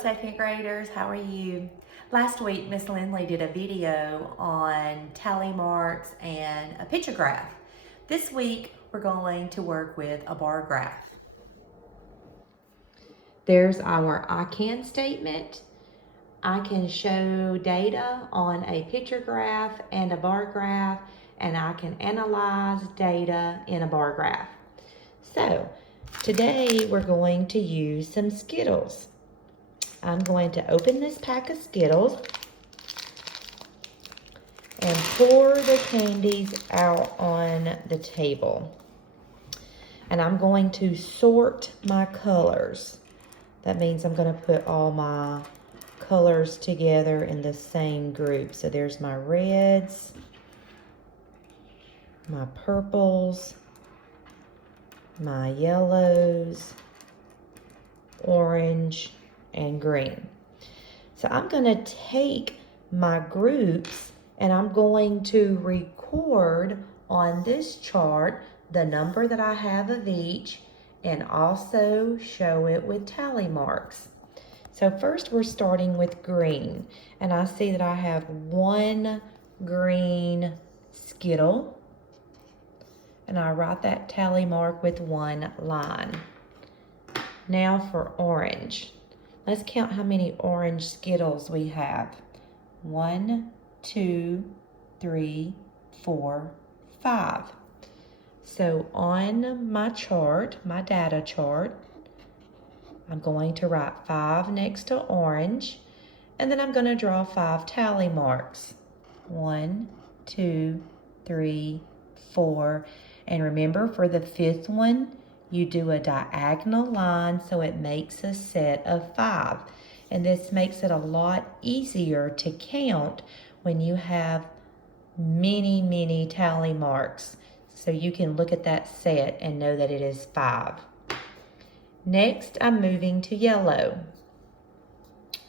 second graders, how are you? Last week, Miss Linley did a video on tally marks and a picture graph. This week, we're going to work with a bar graph. There's our I can statement. I can show data on a picture graph and a bar graph, and I can analyze data in a bar graph. So, today we're going to use some Skittles. I'm going to open this pack of Skittles and pour the candies out on the table. And I'm going to sort my colors. That means I'm going to put all my colors together in the same group. So there's my reds, my purples, my yellows, orange, and green. So I'm going to take my groups and I'm going to record on this chart the number that I have of each and also show it with tally marks. So first we're starting with green, and I see that I have one green Skittle, and I write that tally mark with one line. Now for orange. Let's count how many orange Skittles we have. 1, 2, 3, 4, 5. So on my chart, my data chart, I'm going to write 5 next to orange, and then I'm going to draw 5 tally marks. 1, 2, 3, 4. And remember, for the 5th one, you do a diagonal line so it makes a set of 5. And this makes it a lot easier to count when you have many, many tally marks. So you can look at that set and know that it is 5. Next, I'm moving to yellow.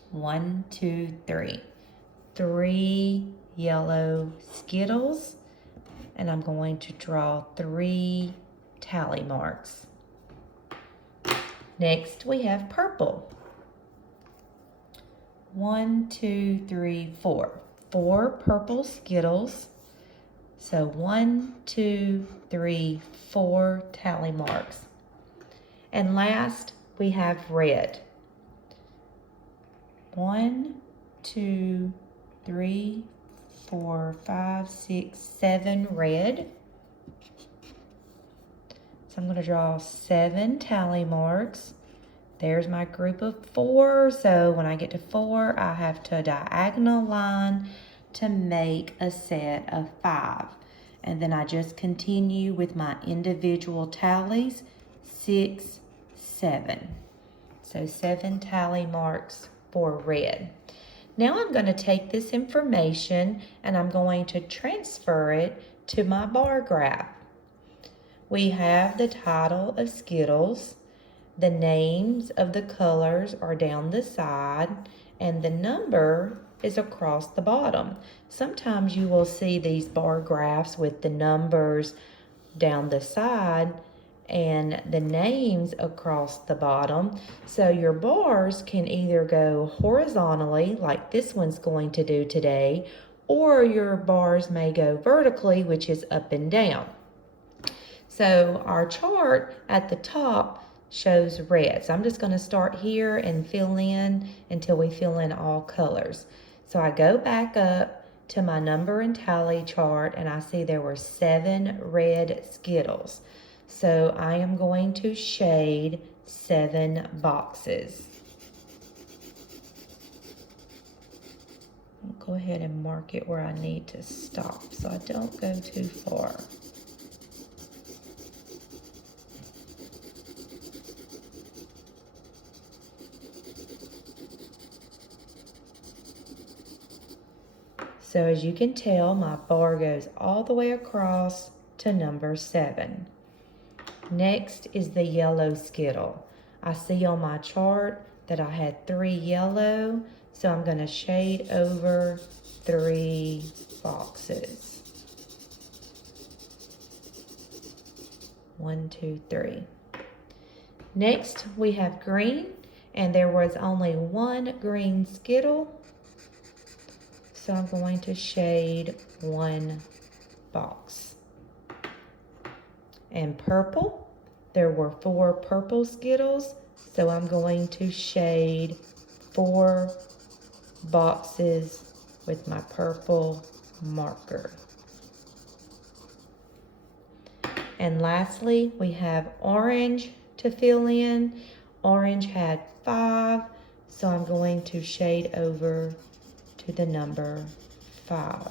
1, 2, 3. 3 yellow Skittles, and I'm going to draw 3 tally marks. Next, we have purple. 1, 2, 3, 4. 4 purple Skittles. So 1, 2, 3, 4 tally marks. And last, we have red. 1, 2, 3, 4, 5, 6, 7 red. So I'm going to draw 7 tally marks. There's my group of 4. So when I get to 4, I have to diagonal line to make a set of 5. And then I just continue with my individual tallies. 6, 7. So 7 tally marks for red. Now I'm going to take this information and I'm going to transfer it to my bar graph. We have the title of Skittles. The names of the colors are down the side, and the number is across the bottom. Sometimes you will see these bar graphs with the numbers down the side and the names across the bottom. So your bars can either go horizontally, like this one's going to do today, or your bars may go vertically, which is up and down. So our chart at the top shows red. So I'm just going to start here and fill in until we fill in all colors. So I go back up to my number and tally chart, and I see there were 7 red Skittles. So I am going to shade 7 boxes. I'll go ahead and mark it where I need to stop so I don't go too far. So as you can tell, my bar goes all the way across to number 7. Next is the yellow Skittle. I see on my chart that I had 3 yellow, so I'm going to shade over 3 boxes. 1, 2, 3. Next, we have green, and there was only one green Skittle, so I'm going to shade one box. And purple, there were 4 purple Skittles, so I'm going to shade 4 boxes with my purple marker. And lastly, we have orange to fill in. Orange had 5, so I'm going to shade over to the number 5.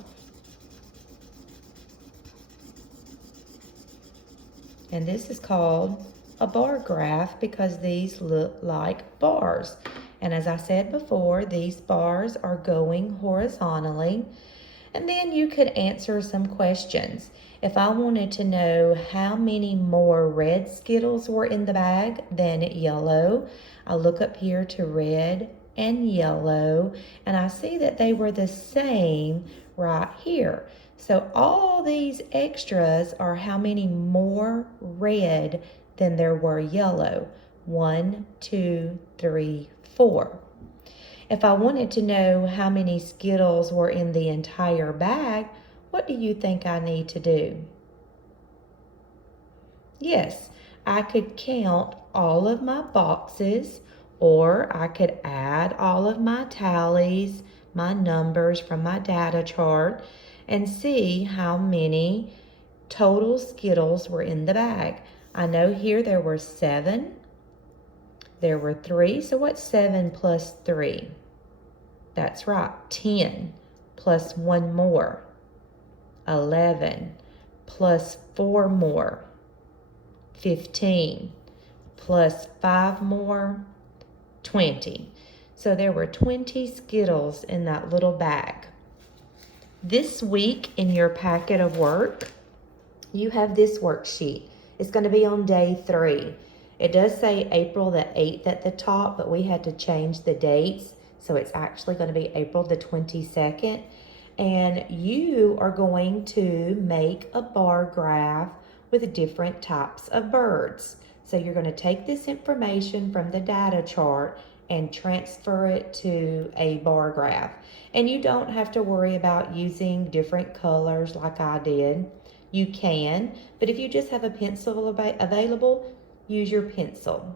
And this is called a bar graph because these look like bars. And as I said before, these bars are going horizontally. And then you could answer some questions. If I wanted to know how many more red Skittles were in the bag than yellow, I look up here to red and yellow, and I see that they were the same right here. So all these extras are how many more red than there were yellow. 1, 2, 3, 4. If I wanted to know how many Skittles were in the entire bag, what do you think I need to do? Yes, I could count all of my boxes, or I could add all of my tallies, my numbers from my data chart, and see how many total Skittles were in the bag. I know here there were 7. There were 3, so what's 7 plus 3? That's right, 10 plus 1 more, 11 plus 4 more, 15 plus 5 more, 20. So there were 20 Skittles in that little bag. This week in your packet of work, you have this worksheet. It's going to be on day 3. It does say April the 8th at the top, but we had to change the dates. So it's actually going to be April the 22nd. And you are going to make a bar graph with different types of birds. So you're going to take this information from the data chart and transfer it to a bar graph. And you don't have to worry about using different colors like I did. You can, but if you just have a pencil available, use your pencil.